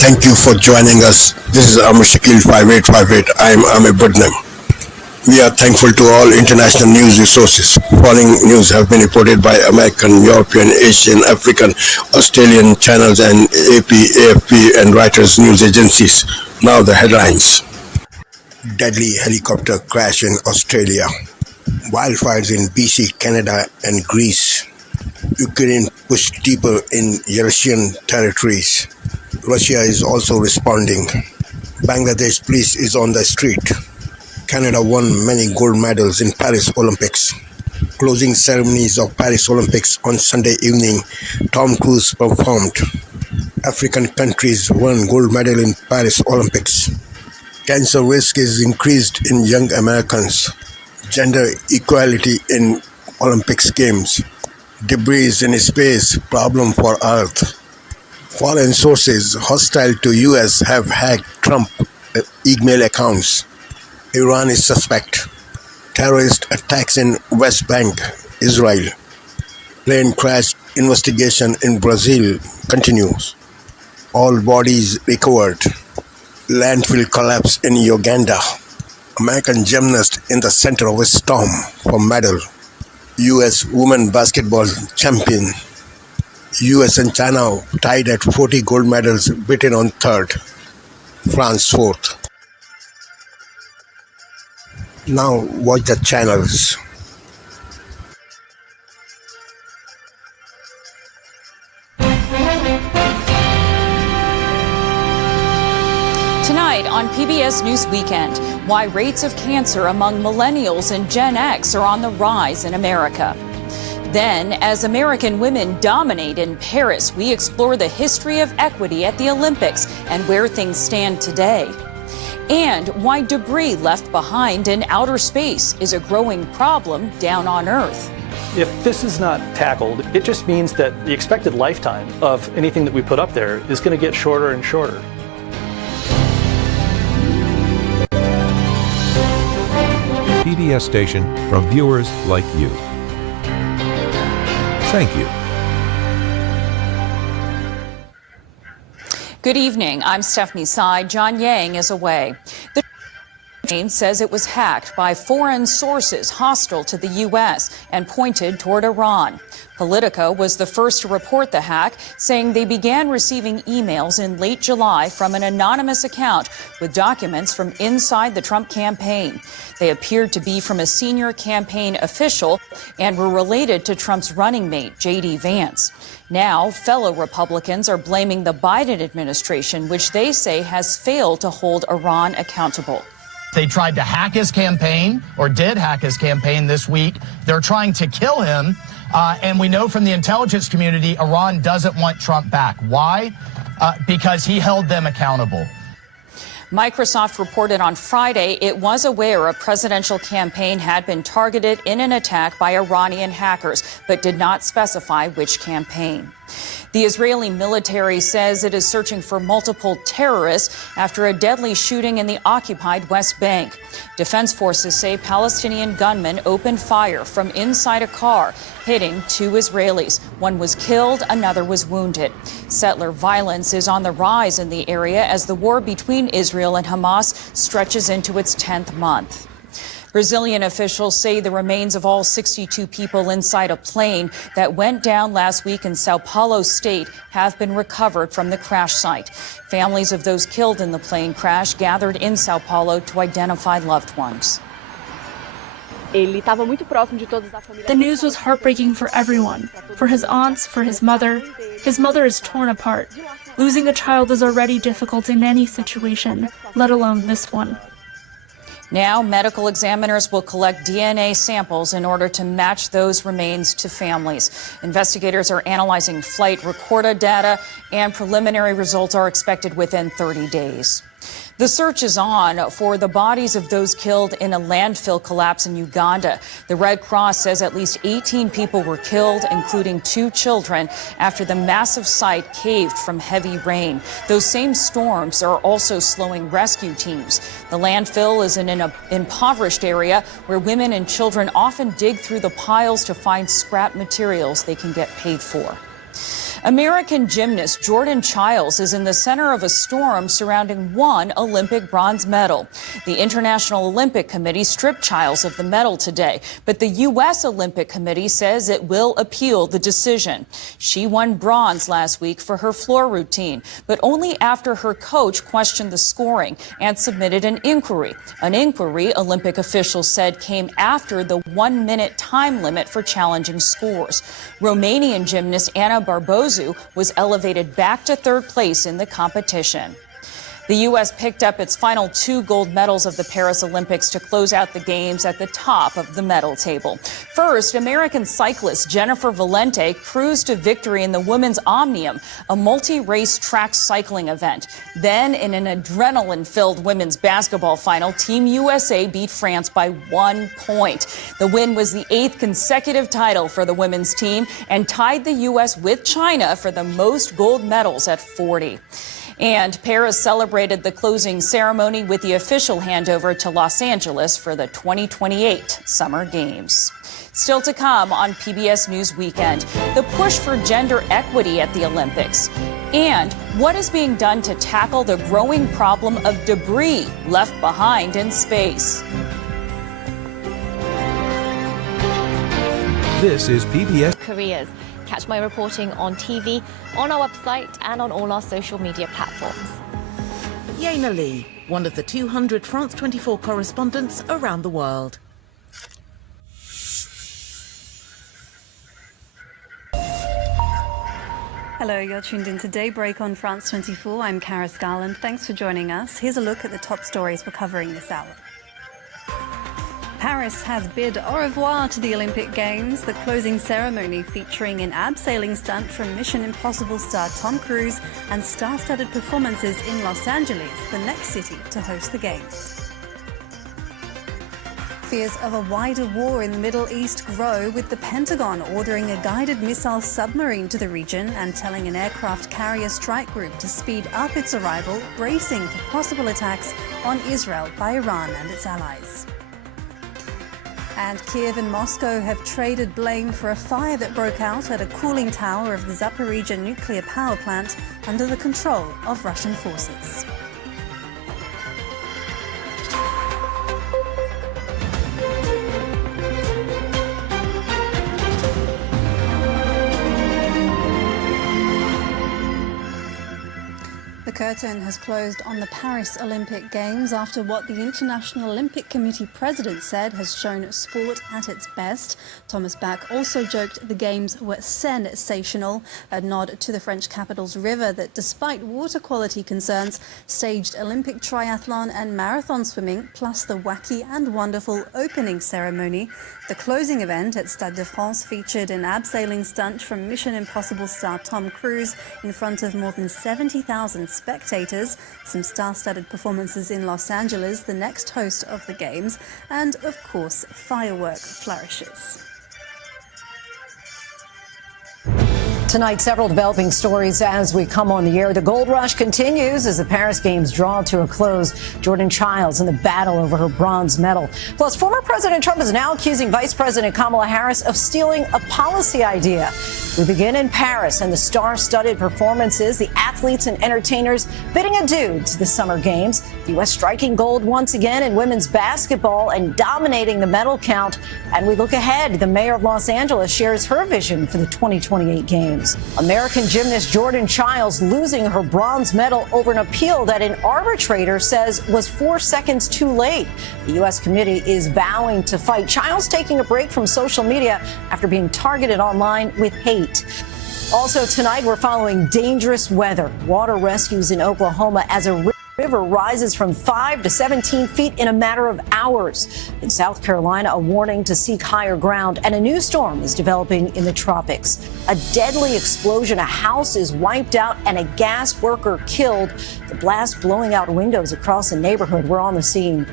Thank you for joining us. This is Amr Shakil 5858. I'm Amir Budnam. We are thankful to all international news resources. Following news have been reported by American, European, Asian, African, Australian channels and AP, AFP and Reuters news agencies. Now the headlines. Deadly helicopter crash in Australia. Wildfires in BC, Canada and Greece. Ukraine pushed deeper in Russian territories. Russia is also responding. Bangladesh police is on the street. Canada won many gold medals in Paris Olympics. Closing ceremonies of Paris Olympics on Sunday evening, Tom Cruise performed. African countries won gold medal in Paris Olympics. Cancer risk is increased in young Americans. Gender equality in Olympics Games. Debris in space, problem for Earth. Foreign sources hostile to US have hacked Trump email accounts. Iran is suspect. Terrorist attacks in West Bank, Israel. Plane crash investigation in Brazil continues. All bodies recovered. Landfill collapse in Uganda. American gymnast in the center of a storm for medal. US women basketball champion. US and China tied at 40 gold medals, Britain on third, France fourth. Now watch the channels. Tonight on PBS News Weekend, why rates of cancer among millennials and Gen X are on the rise in America. Then, as American women dominate in Paris, we explore the history of equity at the Olympics and where things stand today. And why debris left behind in outer space is a growing problem down on Earth. If this is not tackled, it just means that the expected lifetime of anything that we put up there is going to get shorter and shorter. PBS station from viewers like you. Thank you. Good evening. I'm Stephanie Tsai. John Yang is away. The campaign says it was hacked by foreign sources hostile to the U.S. and pointed toward Iran. Politico was the first to report the hack, saying they began receiving emails in late July from an anonymous account with documents from inside the Trump campaign. They appeared to be from a senior campaign official and were related to Trump's running mate, J.D. Vance. Now, fellow Republicans are blaming the Biden administration, which they say has failed to hold Iran accountable. They tried to hack his campaign, or did hack his campaign this week. They're trying to kill him. And we know from the intelligence community, Iran doesn't want Trump back. Why? Because he held them accountable. Microsoft reported on Friday it was aware a presidential campaign had been targeted in an attack by Iranian hackers, but did not specify which campaign. The Israeli military says it is searching for multiple terrorists after a deadly shooting in the occupied West Bank. Defense forces say Palestinian gunmen opened fire from inside a car, hitting two Israelis. One was killed, another was wounded. Settler violence is on the rise in the area as the war between Israel and Hamas stretches into its 10th month. Brazilian officials say the remains of all 62 people inside a plane that went down last week in Sao Paulo state have been recovered from the crash site. Families of those killed in the plane crash gathered in Sao Paulo to identify loved ones. The news was heartbreaking for everyone, for his aunts, for his mother. His mother is torn apart. Losing a child is already difficult in any situation, let alone this one. Now, medical examiners will collect DNA samples in order to match those remains to families. Investigators are analyzing flight recorder data, and preliminary results are expected within 30 days. The search is on for the bodies of those killed in a landfill collapse in Uganda. The Red Cross says at least 18 people were killed, including 2 children, after the massive site caved from heavy rain. Those same storms are also slowing rescue teams. The landfill is in an impoverished area where women and children often dig through the piles to find scrap materials they can get paid for. American gymnast Jordan Chiles is in the center of a storm surrounding one Olympic bronze medal. The International Olympic Committee stripped Chiles of the medal today, but the U.S. Olympic Committee says it will appeal the decision. She won bronze last week for her floor routine, but only after her coach questioned the scoring and submitted an inquiry. An inquiry, Olympic officials said, came after the 1-minute time limit for challenging scores. Romanian gymnast Anna Barbozu was elevated back to third place in the competition. The U.S. picked up its final 2 gold medals of the Paris Olympics to close out the Games at the top of the medal table. First, American cyclist Jennifer Valente cruised to victory in the women's Omnium, a multi-race track cycling event. Then, in an adrenaline-filled women's basketball final, Team USA beat France by 1 point. The win was the 8th consecutive title for the women's team and tied the U.S. with China for the most gold medals at 40. And Paris celebrated the closing ceremony with the official handover to Los Angeles for the 2028 Summer Games. Still to come on PBS News Weekend, the push for gender equity at the Olympics, and what is being done to tackle the growing problem of debris left behind in space. This is PBS. Careers. Catch my reporting on TV, on our website, and on all our social media platforms. Yana Lee, one of the 200 France 24 correspondents around the world. Hello, you're tuned into Daybreak on France 24. I'm Karis Garland. Thanks for joining us. Here's a look at the top stories we're covering this hour. Paris has bid au revoir to the Olympic Games. The closing ceremony featuring an abseiling stunt from Mission Impossible star Tom Cruise and star-studded performances in Los Angeles, the next city to host the Games. Fears of a wider war in the Middle East grow, with the Pentagon ordering a guided missile submarine to the region and telling an aircraft carrier strike group to speed up its arrival, bracing for possible attacks on Israel by Iran and its allies. And Kiev and Moscow have traded blame for a fire that broke out at a cooling tower of the Zaporizhzhia nuclear power plant under the control of Russian forces. The curtain has closed on the Paris Olympic Games after what the International Olympic Committee president said has shown sport at its best. Thomas Bach also joked the Games were sensational, a nod to the French capital's river that, despite water quality concerns, staged Olympic triathlon and marathon swimming, plus the wacky and wonderful opening ceremony. The closing event at Stade de France featured an abseiling stunt from Mission Impossible star Tom Cruise in front of more than 70,000 spectators, some star-studded performances in Los Angeles, the next host of the Games, and, of course, firework flourishes. Tonight, several developing stories as we come on the air. The gold rush continues as the Paris Games draw to a close. Jordan Chiles in the battle over her bronze medal. Plus, former President Trump is now accusing Vice President Kamala Harris of stealing a policy idea. We begin in Paris and the star-studded performances, the athletes and entertainers bidding adieu to the Summer Games. The U.S. striking gold once again in women's basketball and dominating the medal count. And we look ahead. The mayor of Los Angeles shares her vision for the 2028 Games. American gymnast Jordan Chiles losing her bronze medal over an appeal that an arbitrator says was 4 seconds too late. The U.S. committee is vowing to fight. Chiles taking a break from social media after being targeted online with hate. Also tonight, we're following dangerous weather. Water rescues in Oklahoma as a river rises from 5 to 17 feet in a matter of hours. In South Carolina, a warning to seek higher ground, and a new storm is developing in the tropics. A deadly explosion, a house is wiped out, and a gas worker killed. The blast blowing out windows across the neighborhood. We're on the scene.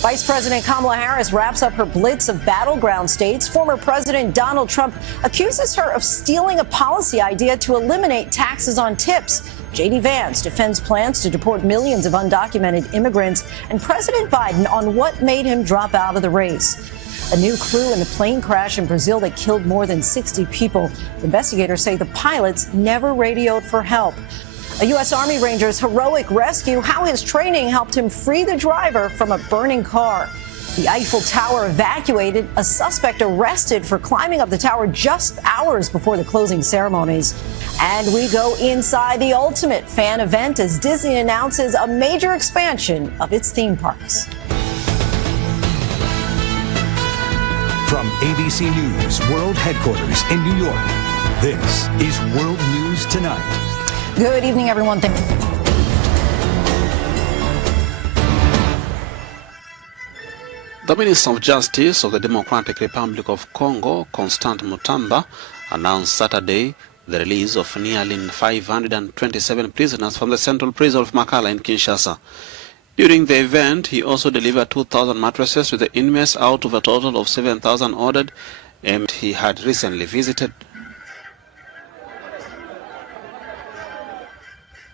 Vice President Kamala Harris wraps up her blitz of battleground states. Former President Donald Trump accuses her of stealing a policy idea to eliminate taxes on tips. J.D. Vance defends plans to deport millions of undocumented immigrants, and President Biden on what made him drop out of the race. A new clue in the plane crash in Brazil that killed more than 60 people. Investigators say the pilots never radioed for help. A U.S. Army Ranger's heroic rescue, how his training helped him free the driver from a burning car. The Eiffel Tower evacuated, a suspect arrested for climbing up the tower just hours before the closing ceremonies. And we go inside the ultimate fan event as Disney announces a major expansion of its theme parks. From ABC News World Headquarters in New York, this is World News Tonight. Good evening, everyone. The Minister of Justice of the Democratic Republic of Congo, Constant Mutamba, announced Saturday the release of nearly 527 prisoners from the central prison of Makala in Kinshasa. During the event, he also delivered 2,000 mattresses to the inmates out of a total of 7,000 ordered, and he had recently visited.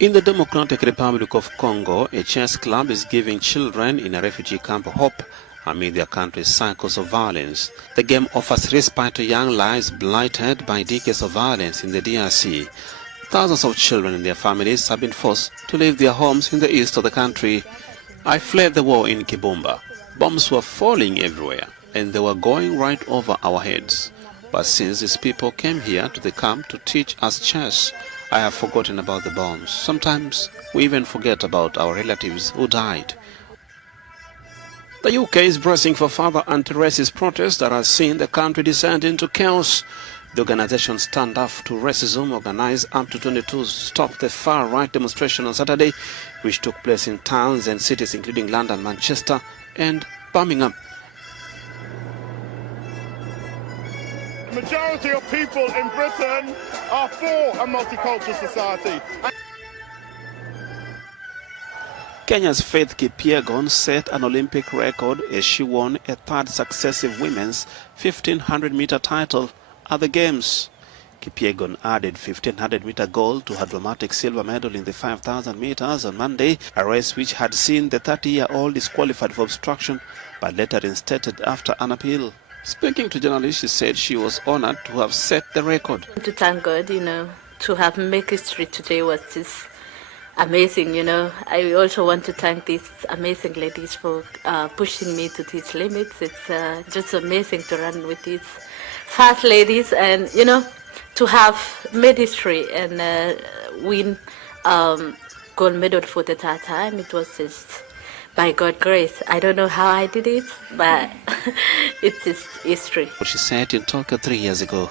In the Democratic Republic of Congo, a chess club is giving children in a refugee camp hope amid their country's cycles of violence. The game offers respite to young lives blighted by decades of violence in the DRC. Thousands of children and their families have been forced to leave their homes in the east of the country. I fled the war in Kibumba. Bombs were falling everywhere, and they were going right over our heads. But since these people came here to the camp to teach us chess, I have forgotten about the bombs. Sometimes we even forget about our relatives who died. The UK is bracing for further anti-racist protests that have seen the country descend into chaos. The organization Stand Up to Racism organized up to 22 Stop the Far-Right demonstration on Saturday, which took place in towns and cities including London, Manchester and Birmingham. The majority of people in Britain are for a multicultural society. Kenya's Faith Kipyegon set an Olympic record as she won a third successive women's 1,500-meter title at the Games. Kipyegon added 1,500-meter gold to her dramatic silver medal in the 5,000 meters on Monday, a race which had seen the 30-year-old disqualified for obstruction but later reinstated after an appeal. Speaking to journalists, she said she was honored to have set the record. To thank God, to have made history today was just amazing, I also want to thank these amazing ladies for pushing me to these limits. It's just amazing to run with these fast ladies and, to have made history and win gold medal for the third time. It was just by God's grace. I don't know how I did it, but it's just history. What she said in Tokyo 3 years ago.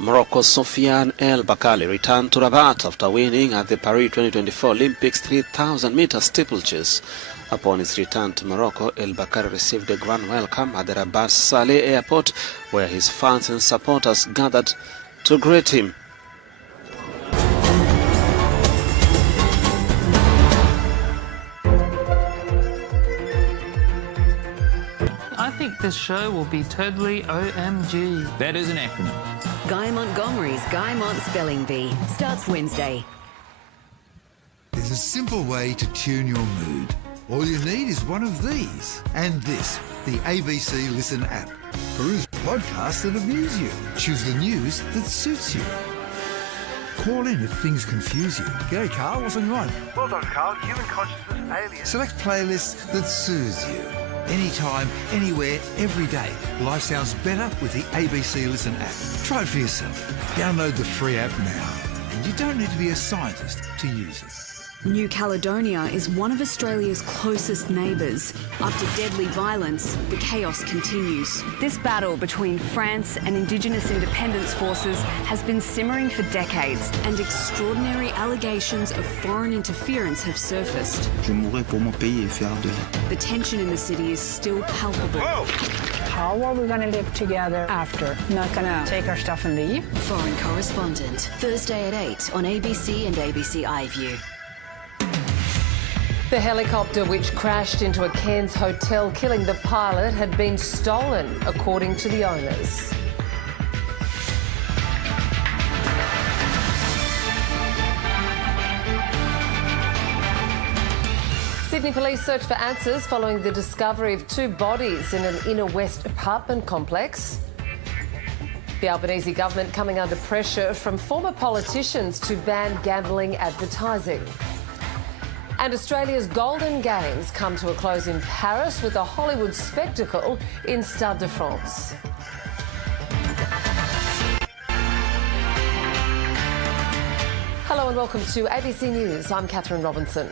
Morocco's Sofiane El Bakkali returned to Rabat after winning at the Paris 2024 Olympics 3,000-meter steeplechase. Upon his return to Morocco, El Bakkali received a grand welcome at the Rabat Saleh airport, where his fans and supporters gathered to greet him. I think this show will be totally OMG. That is an acronym. Guy Montgomery's Guy Mont Spelling Bee starts Wednesday. There's a simple way to tune your mood. All you need is one of these and this, the ABC Listen app. Peruse podcasts that amuse you. Choose the news that suits you. Call in if things confuse you. G'day, Carl. What's on your mind? Well done, Carl. Human consciousness, alien. Select playlists that soothe you. Anytime, anywhere, every day. Life sounds better with the ABC Listen app. Try it for yourself. Download the free app now. And you don't need to be a scientist to use it. New Caledonia is one of Australia's closest neighbours. After deadly violence, the chaos continues. This battle between France and Indigenous independence forces has been simmering for decades, and extraordinary allegations of foreign interference have surfaced. Je mourrai pour mon pays et fier de lui. The tension in the city is still palpable. How are we going to live together after? Not going to take our stuff and leave? Foreign Correspondent, Thursday at 8 on ABC and ABC iView. The helicopter which crashed into a Cairns hotel, killing the pilot, had been stolen, according to the owners. Sydney police search for answers following the discovery of 2 bodies in an inner west apartment complex. The Albanese government coming under pressure from former politicians to ban gambling advertising. And Australia's Golden Games come to a close in Paris with a Hollywood spectacle in Stade de France. Hello and welcome to ABC News. I'm Catherine Robinson.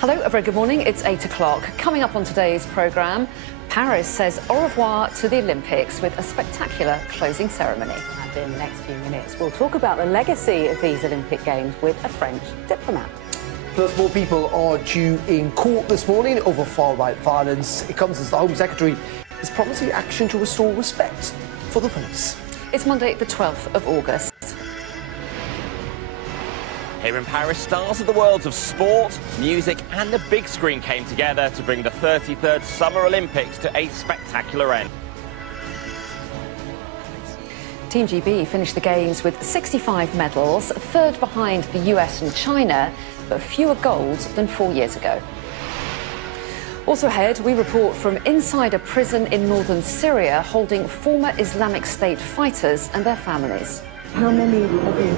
Hello, a very good morning. It's 8 o'clock. Coming up on today's programme, Paris says au revoir to the Olympics with a spectacular closing ceremony. And in the next few minutes, we'll talk about the legacy of these Olympic Games with a French diplomat. Plus, more people are due in court this morning over far-right violence. It comes as the Home Secretary is promising action to restore respect for the police. It's Monday, the 12th of August. Here in Paris, stars of the worlds of sport, music and the big screen came together to bring the 33rd Summer Olympics to a spectacular end. Team GB finished the Games with 65 medals, third behind the US and China, but fewer golds than 4 years ago. Also ahead, we report from inside a prison in northern Syria holding former Islamic State fighters and their families. How many of you?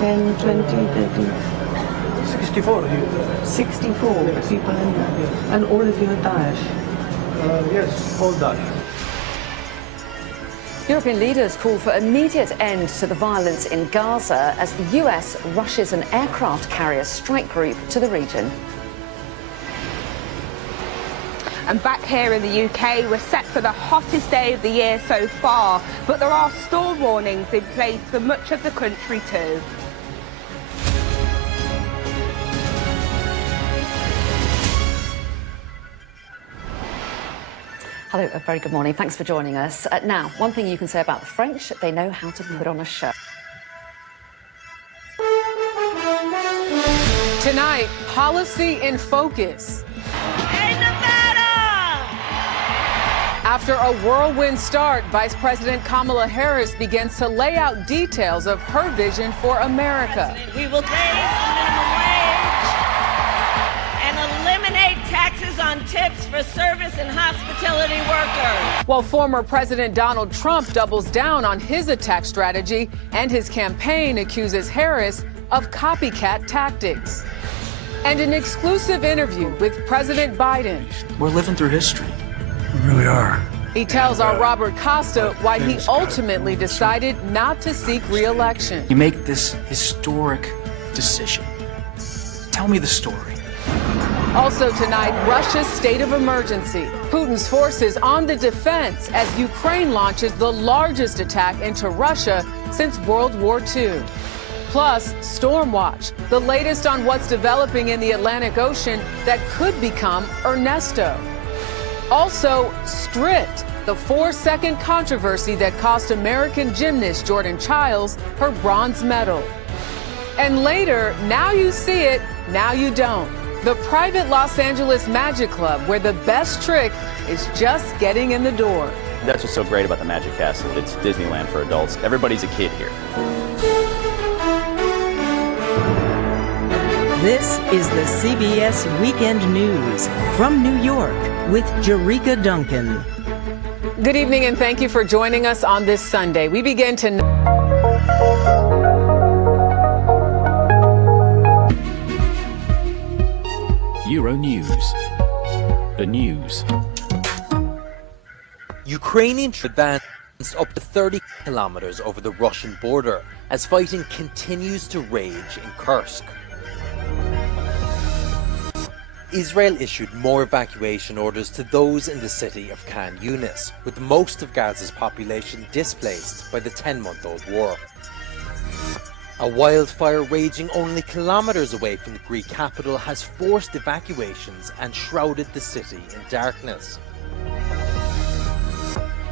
10, 20, 30? 64 here. 64 people in there. And all of you are Daesh? Yes, all Daesh. European leaders call for immediate end to the violence in Gaza as the US rushes an aircraft carrier strike group to the region. And back here in the UK, we're set for the hottest day of the year so far, but there are storm warnings in place for much of the country too. Hello, a very good morning. Thanks for joining us. Now, one thing you can say about the French, they know how to put on a show. Tonight, policy in focus. After a whirlwind start, Vice President Kamala Harris begins to lay out details of her vision for America. We will raise the minimum wage and eliminate taxes on tips for service and hospitality workers. While former President Donald Trump doubles down on his attack strategy and his campaign accuses Harris of copycat tactics. And an exclusive interview with President Biden. We're living through history. We really are. He tells our Robert Costa why he ultimately decided not to seek re-election. You make this historic decision. Tell me the story. Also tonight, Russia's state of emergency. Putin's forces on the defense as Ukraine launches the largest attack into Russia since World War II. Plus, Storm Watch, the latest on what's developing in the Atlantic Ocean that could become Ernesto. Also, Stripped, the 4-second controversy that cost American gymnast Jordan Chiles her bronze medal. And later, now you see it, now you don't. The private Los Angeles Magic Club, where the best trick is just getting in the door. That's what's so great about the Magic Castle. It's Disneyland for adults. Everybody's a kid here. This is the CBS Weekend News from New York with Jerika Duncan. Good evening and thank you for joining us on this Sunday. We begin tonight. Euro News. The news. Ukrainian troops advanced up to 30 kilometers over the Russian border as fighting continues to rage in Kursk. Israel issued more evacuation orders to those in the city of Khan Yunis, with most of Gaza's population displaced by the 10-month-old war. A wildfire raging only kilometers away from the Greek capital has forced evacuations and shrouded the city in darkness.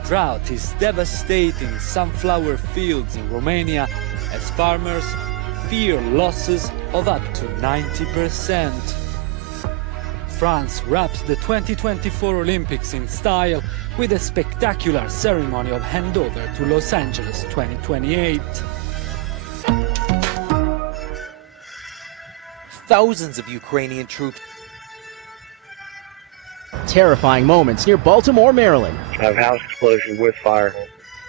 Drought is devastating sunflower fields in Romania as farmers fear losses of up to 90%. France wraps the 2024 Olympics in style with a spectacular ceremony of handover to Los Angeles 2028. Thousands of Ukrainian troops. Terrifying moments near Baltimore, Maryland. A house explosion with fire.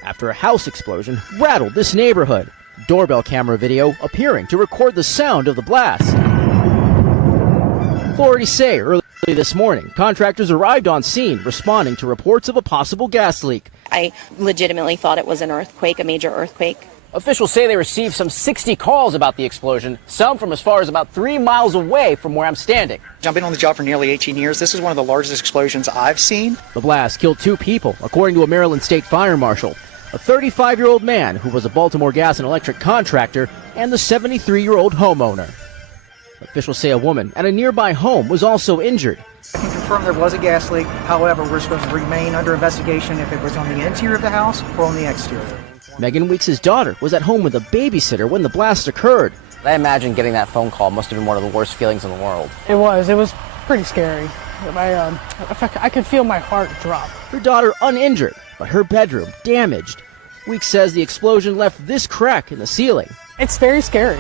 After a house explosion rattled this neighborhood. Doorbell camera video appearing to record the sound of the blast. Authorities say early this morning, contractors arrived on scene responding to reports of a possible gas leak. I legitimately thought it was an earthquake, a major earthquake. Officials say they received some 60 calls about the explosion, some from as far as about 3 miles away from where I'm standing. I've been on the job for nearly 18 years. This is one of the largest explosions I've seen. The blast killed 2 people, according to a Maryland state fire marshal. A 35-year-old man who was a Baltimore gas and electric contractor and the 73-year-old homeowner. Officials say a woman at a nearby home was also injured. I can confirm there was a gas leak. However, we're supposed to remain under investigation if it was on the interior of the house or on the exterior. Megan Weeks' daughter was at home with a babysitter when the blast occurred. I imagine getting that phone call must have been one of the worst feelings in the world. It was pretty scary. I could feel my heart drop. Her daughter uninjured, but her bedroom damaged. Weeks says the explosion left this crack in the ceiling. It's very scary.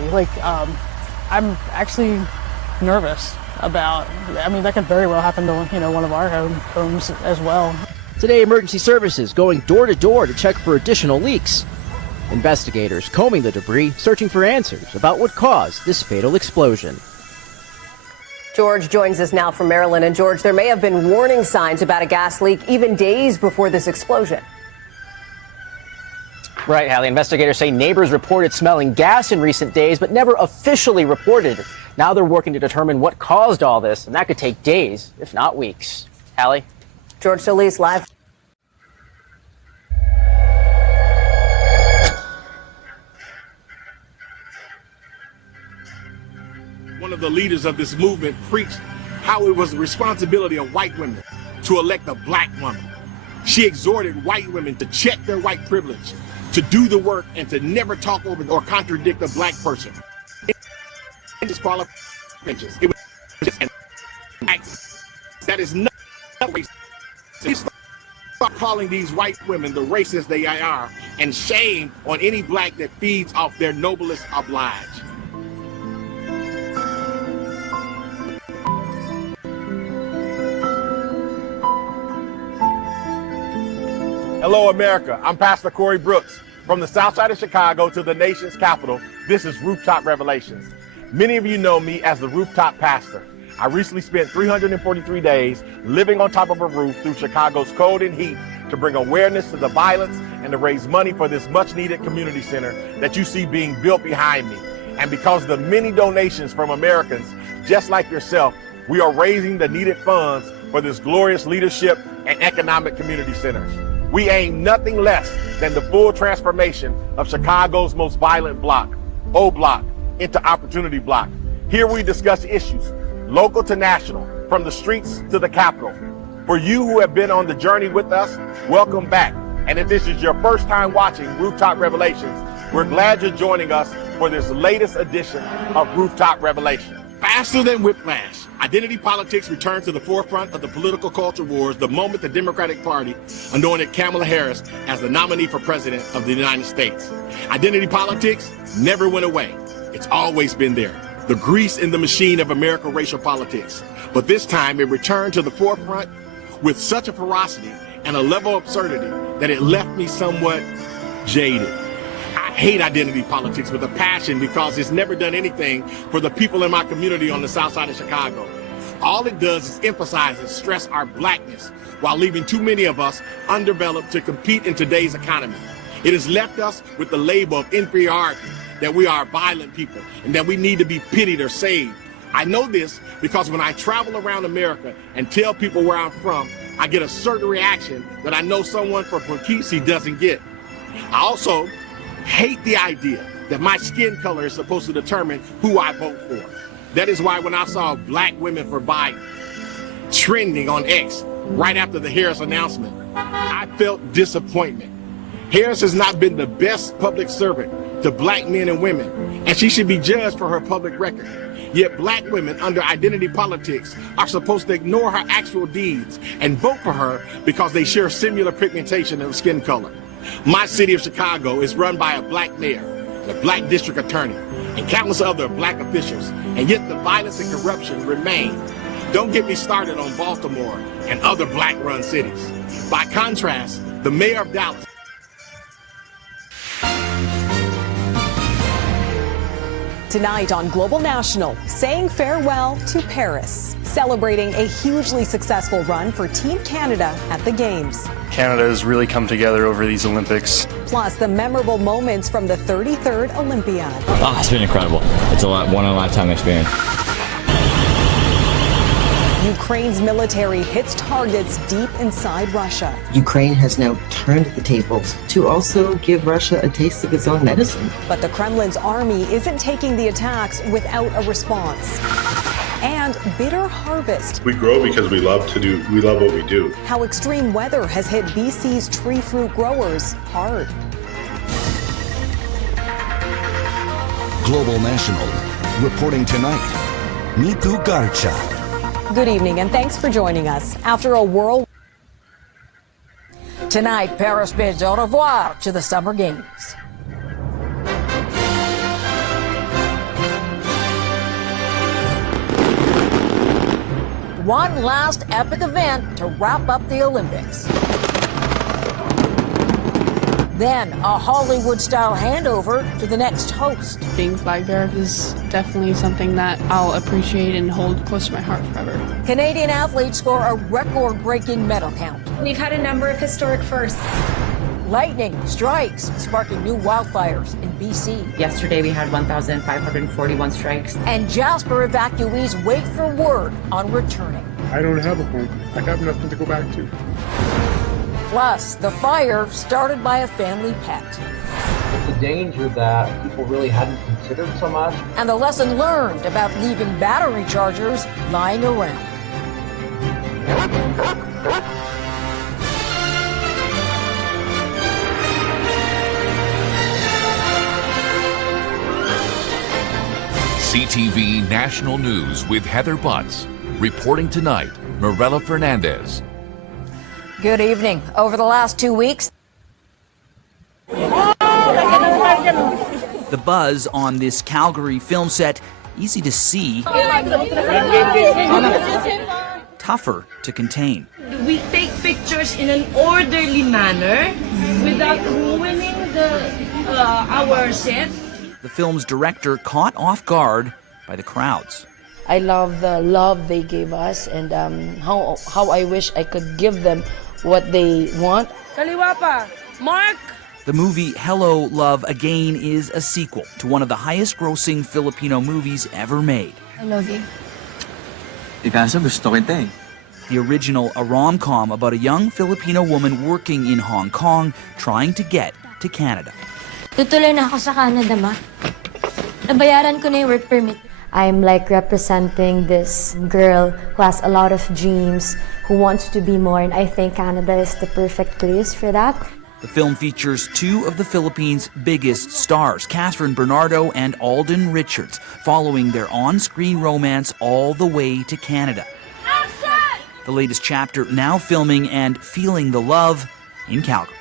I'm actually nervous about, that could very well happen to, one of our homes as well. Today, emergency services going door to door to check for additional leaks. Investigators combing the debris, searching for answers about what caused this fatal explosion. George joins us now from Maryland. And George, there may have been warning signs about a gas leak even days before this explosion. Right, Hallie. Investigators say neighbors reported smelling gas in recent days, but never officially reported it. Now they're working to determine what caused all this, and that could take days, if not weeks. Hallie? George Solis live. One of the leaders of this movement preached how it was the responsibility of white women to elect a black woman. She exhorted white women to check their white privilege, to do the work, and to never talk over or contradict a black person. Disqualifications. It was just an act that is not racist. Stop calling these white women the racists they are, and shame on any black that feeds off their noblest oblige. Hello, America. I'm Pastor Corey Brooks. From the south side of Chicago to the nation's capital, this is Rooftop Revelations. Many of you know me as the Rooftop Pastor. I recently spent 343 days living on top of a roof through Chicago's cold and heat to bring awareness to the violence and to raise money for this much-needed community center that you see being built behind me. And because of the many donations from Americans just like yourself, we are raising the needed funds for this glorious leadership and economic community centers. We aim nothing less than the full transformation of Chicago's most violent block, O Block, into Opportunity Block. Here we discuss issues, local to national, from the streets to the Capitol. For you who have been on the journey with us, welcome back. And if this is your first time watching Rooftop Revelations, we're glad you're joining us for this latest edition of Rooftop Revelations. Faster than whiplash, identity politics returned to the forefront of the political culture wars the moment the Democratic Party anointed Kamala Harris as the nominee for president of the United States. Identity politics never went away. It's always been there, the grease in the machine of American racial politics. But this time it returned to the forefront with such a ferocity and a level of absurdity that it left me somewhat jaded. I hate identity politics with a passion because it's never done anything for the people in my community on the south side of Chicago. All it does is emphasize and stress our blackness while leaving too many of us undeveloped to compete in today's economy. It has left us with the label of inferiority, that we are violent people and that we need to be pitied or saved. I know this because when I travel around America and tell people where I'm from, I get a certain reaction that I know someone from Poughkeepsie doesn't get. I also hate the idea that my skin color is supposed to determine who I vote for. That is why when I saw black women for Biden trending on X right after the Harris announcement, I felt disappointment. Harris has not been the best public servant to black men and women, and she should be judged for her public record. Yet black women under identity politics are supposed to ignore her actual deeds and vote for her because they share similar pigmentation of skin color. My city of Chicago is run by a black mayor, a black district attorney, and countless other black officials, and yet the violence and corruption remain. Don't get me started on Baltimore and other black-run cities. By contrast, the mayor of Dallas. Tonight on Global National, saying farewell to Paris, celebrating a hugely successful run for Team Canada at the Games. Canada has really come together over these Olympics. Plus, the memorable moments from the 33rd Olympiad. Oh, it's been incredible. It's a one-in-a-lifetime experience. Ukraine's military hits targets deep inside Russia. Ukraine has now turned the tables to also give Russia a taste of its own medicine. But the Kremlin's army isn't taking the attacks without a response. And bitter harvest. We grow because we love what we do. How extreme weather has hit BC's tree fruit growers hard. Global National, reporting tonight, Mitu Garcha. Good evening and thanks for joining us. After a whirl. Tonight, Paris bids au revoir to the Summer Games. One last epic event to wrap up the Olympics. Then a Hollywood-style handover to the next host. Being flag bearer is definitely something that I'll appreciate and hold close to my heart forever. Canadian athletes score a record-breaking medal count. We've had a number of historic firsts. Lightning strikes, sparking new wildfires in BC. Yesterday we had 1,541 strikes. And Jasper evacuees wait for word on returning. I don't have a home. I have nothing to go back to. Plus, the fire started by a family pet. It's a danger that people really hadn't considered so much. And the lesson learned about leaving battery chargers lying around. CTV National News with Heather Butts. Reporting tonight, Mirella Fernandez. Good evening. Over the last 2 weeks, the buzz on this Calgary film set, easy to see, tougher to contain. We take pictures in an orderly manner without ruining our set. The film's director caught off guard by the crowds. I love the love they gave us and how I wish I could give them what they want. Kaliwapa, Mark! The movie Hello, Love Again is a sequel to one of the highest-grossing Filipino movies ever made. I love you. The original, a rom-com about a young Filipino woman working in Hong Kong trying to get to Canada. Tutuloy na ako sa Canada, ma. Nabayaran ko na yung work permit. I'm like representing this girl who has a lot of dreams, who wants to be more, and I think Canada is the perfect place for that. The film features two of the Philippines' biggest stars, Catherine Bernardo and Alden Richards, following their on-screen romance all the way to Canada. Action! The latest chapter now filming and feeling the love in Calgary.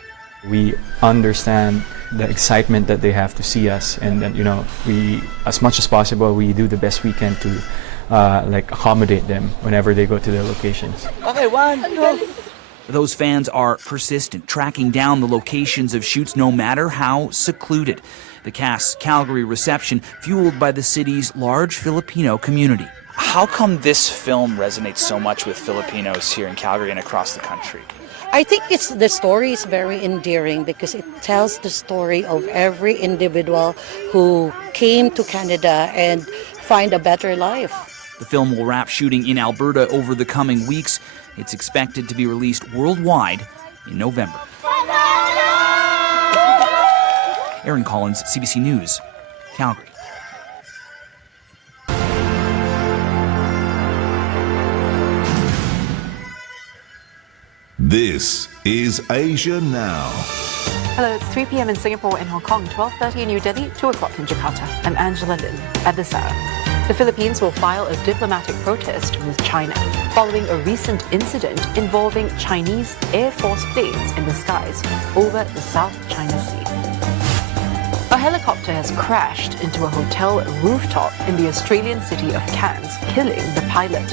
We understand the excitement that they have to see us, and then, we, as much as possible, we do the best we can to accommodate them whenever they go to their locations. Okay, one, go. Those fans are persistent, tracking down the locations of shoots no matter how secluded. The cast's Calgary reception fueled by the city's large Filipino community. How come this film resonates so much with Filipinos here in Calgary and across the country? I think the story is very endearing because it tells the story of every individual who came to Canada and find a better life. The film will wrap shooting in Alberta over the coming weeks. It's expected to be released worldwide in November. Aaron Collins, CBC News, Calgary. This is Asia Now. Hello, it's 3 p.m. in Singapore and Hong Kong, 12:30 in New Delhi, 2 o'clock in Jakarta. I'm Angela Lin at this hour. The Philippines will file a diplomatic protest with China following a recent incident involving Chinese Air Force planes in the skies over the South China Sea. A helicopter has crashed into a hotel rooftop in the Australian city of Cairns, killing the pilot.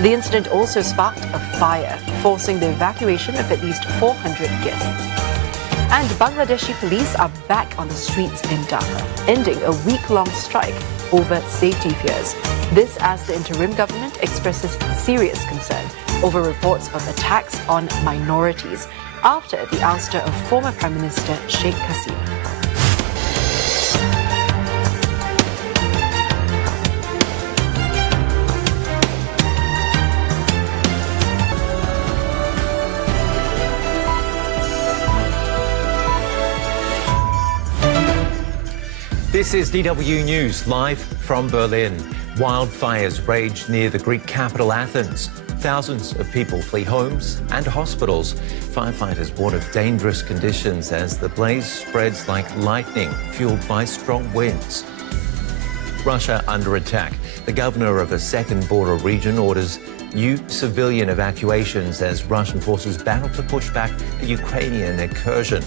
The incident also sparked a fire, forcing the evacuation of at least 400 guests. And Bangladeshi police are back on the streets in Dhaka, ending a week-long strike over safety fears. This as the interim government expresses serious concern over reports of attacks on minorities after the ouster of former Prime Minister Sheikh Hasina. This is DW News, live from Berlin. Wildfires rage near the Greek capital Athens. Thousands of people flee homes and hospitals. Firefighters warn of dangerous conditions as the blaze spreads like lightning, fueled by strong winds. Russia under attack. The governor of a second border region orders new civilian evacuations as Russian forces battle to push back the Ukrainian incursion.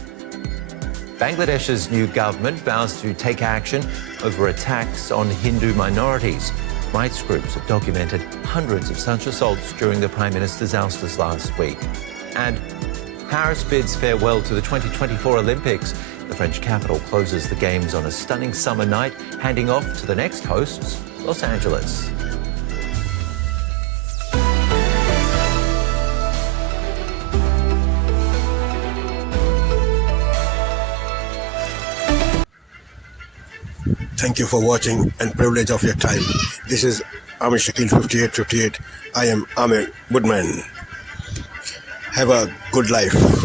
Bangladesh's new government vows to take action over attacks on Hindu minorities. Rights groups have documented hundreds of such assaults during the Prime Minister's ousters last week. And Paris bids farewell to the 2024 Olympics. The French capital closes the Games on a stunning summer night, handing off to the next hosts, Los Angeles. Thank you for watching and privilege of your time. This is Amir Shakil 5858. I am Amir Woodman. Have a good life.